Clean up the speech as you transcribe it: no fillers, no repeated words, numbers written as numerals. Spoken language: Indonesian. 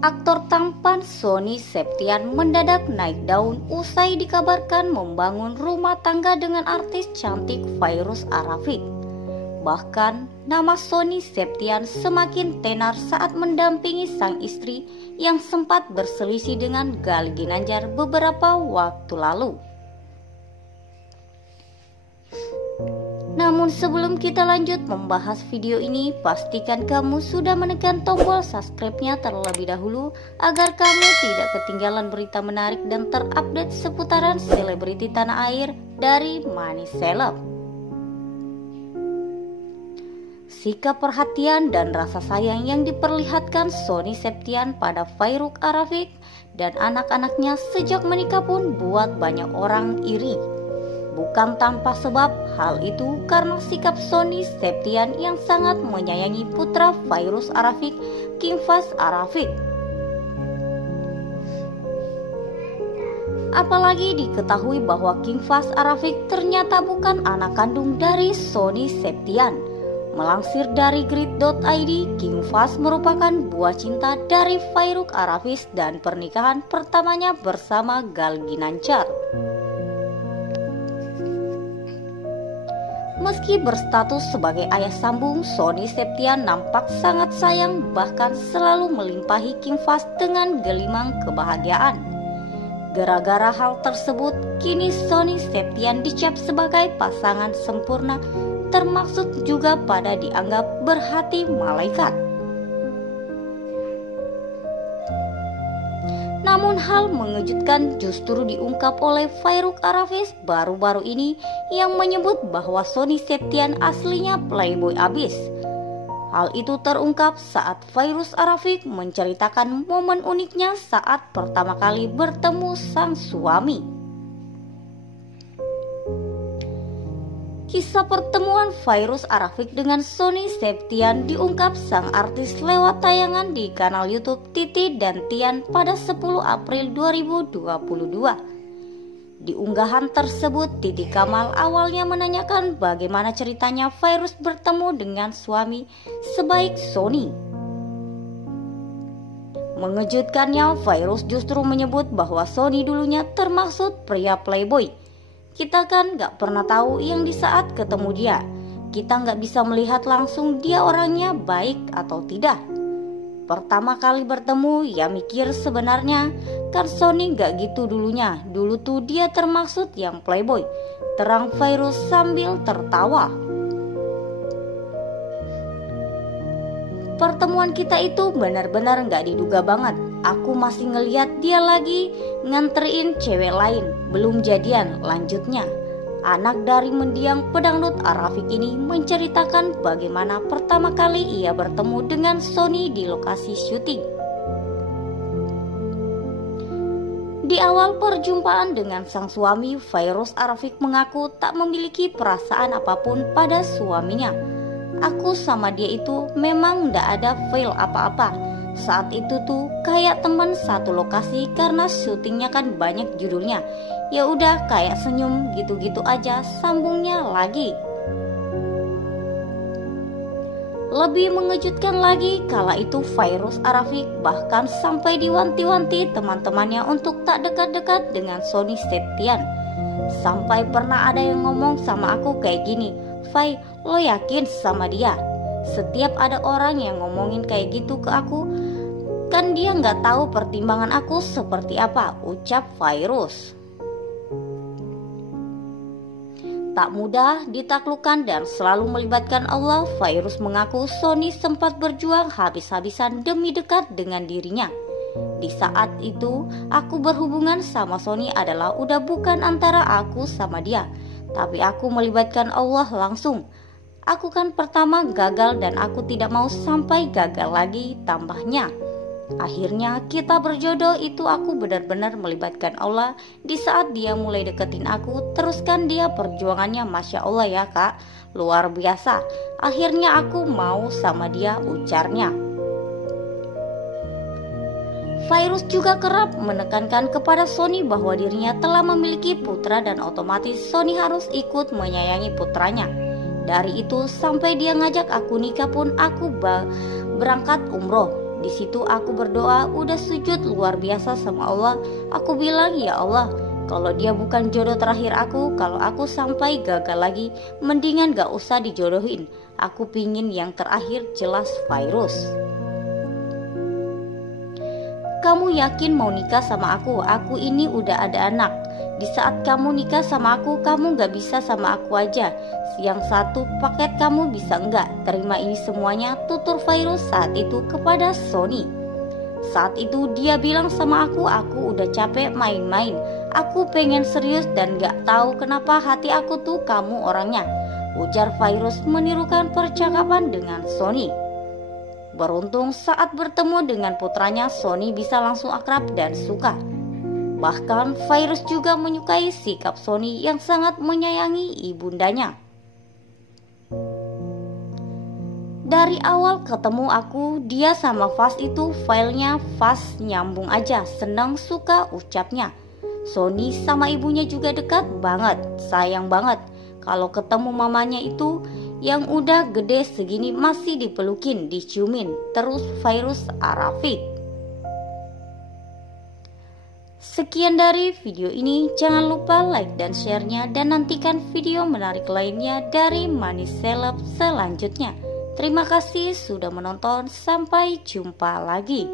Aktor tampan Sony Septian mendadak naik daun usai dikabarkan membangun rumah tangga dengan artis cantik Fairuz Arafiq. Bahkan nama Sony Septian semakin tenar saat mendampingi sang istri yang sempat berselisih dengan Gal Ginanjar beberapa waktu lalu. Namun sebelum kita lanjut membahas video ini, pastikan kamu sudah menekan tombol subscribe-nya terlebih dahulu agar kamu tidak ketinggalan berita menarik dan terupdate seputaran selebriti tanah air dari Money Celeb. Sikap perhatian dan rasa sayang yang diperlihatkan Sony Septian pada Fairuz Arafiq dan anak-anaknya sejak menikah pun buat banyak orang iri. Bukan tanpa sebab, hal itu karena sikap Sony Septian yang sangat menyayangi putra Fairuz Arafiq, King-Fahz Arafiq. Apalagi diketahui bahwa King-Fahz Arafiq ternyata bukan anak kandung dari Sony Septian. Melansir dari grid.id, King-Fahz merupakan buah cinta dari Fairuz Arafiq dan pernikahan pertamanya bersama Gal Ginanjar. Meski berstatus sebagai ayah sambung, Sony Septian nampak sangat sayang bahkan selalu melimpahi King-Fahz dengan gelimang kebahagiaan. Gara-gara hal tersebut, kini Sony Septian dicap sebagai pasangan sempurna, termaksud juga pada dianggap berhati malaikat. Namun hal mengejutkan justru diungkap oleh Fairuz Arafiq baru-baru ini yang menyebut bahwa Sony Septian aslinya playboy abis. Hal itu terungkap saat Fairuz Arafiq menceritakan momen uniknya saat pertama kali bertemu sang suami. Kisah pertemuan Fairuz Arafiq dengan Sony Septian diungkap sang artis lewat tayangan di kanal YouTube Titi dan Tian pada 10 April 2022. Di unggahan tersebut, Titi Kamal awalnya menanyakan bagaimana ceritanya Fairuz bertemu dengan suami sebaik Sony. Mengejutkannya, Fairuz justru menyebut bahwa Sony dulunya termaksud pria playboy. Kita kan gak pernah tahu yang di saat ketemu dia. Kita gak bisa melihat langsung dia orangnya baik atau tidak. Pertama kali bertemu ya mikir sebenarnya kan Sony gak gitu dulunya. Dulu tuh dia termaksud yang playboy, terang Fairuz sambil tertawa. Pertemuan kita itu benar-benar gak diduga banget. Aku masih ngeliat dia lagi nganterin cewek lain, belum jadian. Lanjutnya, anak dari mendiang pedangdut Arafiq ini menceritakan bagaimana pertama kali ia bertemu dengan Sony di lokasi syuting. Di awal perjumpaan dengan sang suami, Fairuz Arafiq mengaku tak memiliki perasaan apapun pada suaminya. Aku sama dia itu memang ndak ada feel apa-apa. Saat itu tuh kayak teman satu lokasi karena syutingnya kan banyak judulnya. Ya udah kayak senyum gitu-gitu aja, sambungnya lagi. Lebih mengejutkan lagi kala itu Fairuz Arafiq bahkan sampai diwanti-wanti teman-temannya untuk tak dekat-dekat dengan Sony Septian. Sampai pernah ada yang ngomong sama aku kayak gini, "Fai, lo yakin sama dia?" Setiap ada orang yang ngomongin kayak gitu ke aku, kan dia nggak tahu pertimbangan aku seperti apa, ucap Fairuz. Tak mudah ditaklukkan dan selalu melibatkan Allah, Fairuz mengaku Sony sempat berjuang habis-habisan demi dekat dengan dirinya. Di saat itu, aku berhubungan sama Sony adalah udah bukan antara aku sama dia, tapi aku melibatkan Allah langsung. Aku kan pertama gagal dan aku tidak mau sampai gagal lagi, tambahnya. Akhirnya kita berjodoh, itu aku benar-benar melibatkan Allah. Di saat dia mulai deketin aku, teruskan dia perjuangannya, Masya Allah ya kak, luar biasa. Akhirnya aku mau sama dia, ujarnya. Fairuz juga kerap menekankan kepada Sony bahwa dirinya telah memiliki putra dan otomatis Sony harus ikut menyayangi putranya. Dari itu sampai dia ngajak aku nikah pun aku berangkat umroh. Di situ aku berdoa, udah sujud luar biasa sama Allah. Aku bilang, ya Allah, kalau dia bukan jodoh terakhir aku, kalau aku sampai gagal lagi, mendingan gak usah dijodohin. Aku pingin yang terakhir jelas Fairuz. Kamu yakin mau nikah sama aku? Aku ini udah ada anak. Di saat kamu nikah sama aku, kamu gak bisa sama aku aja. Yang satu paket kamu bisa enggak? Terima ini semuanya, tutur Fairuz saat itu kepada Sony. Saat itu dia bilang sama aku udah capek main-main. Aku pengen serius dan gak tahu kenapa hati aku tuh kamu orangnya, ujar Fairuz menirukan percakapan dengan Sony. Beruntung saat bertemu dengan putranya, Sony bisa langsung akrab dan suka. Bahkan Fairuz juga menyukai sikap Sony yang sangat menyayangi ibundanya. Dari awal ketemu aku, dia sama Faz itu filenya Faz nyambung aja, senang suka ucapnya. Sony sama ibunya juga dekat banget, sayang banget. Kalau ketemu mamanya itu yang udah gede segini masih dipelukin, diciumin. Terus Fairuz Arafiq. Sekian dari video ini, jangan lupa like dan share-nya dan nantikan video menarik lainnya dari Manis Seleb selanjutnya. Terima kasih sudah menonton, sampai jumpa lagi.